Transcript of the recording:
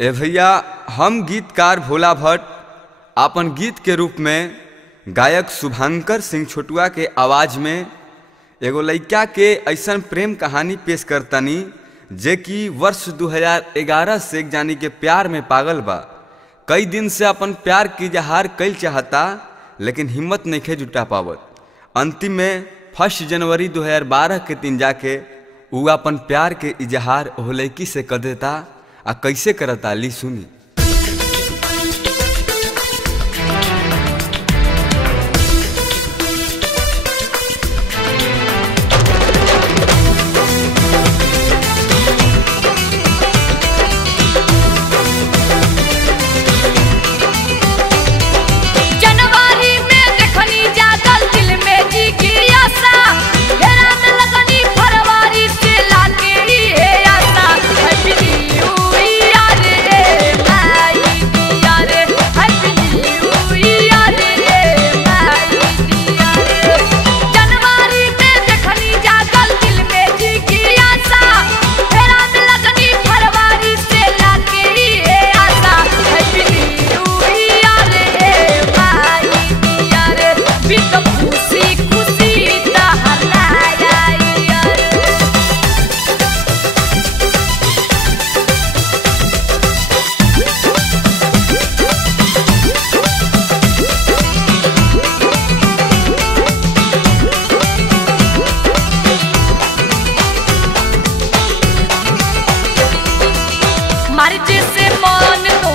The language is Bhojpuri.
ए भैया, हम गीतकार भोला भट्ट अपन गीत के रूप में गायक शुभांकर सिंह छोटुआ के आवाज़ में एगो लड़का के ऐसा प्रेम कहानी पेश करतनी जे कि वर्ष 2011 से एक जानी के प्यार में पागल बा। कई दिन से अपन प्यार की इजहार कल चाहता लेकिन हिम्मत नहीं जुटा पावत। अंतिम में 1 जनवरी 2012 के दिन जाके वो अपन प्यार के इजहार ओ लड़की से कर देता। आ कैसे करता ली सुनी। मारे जैसे मन तो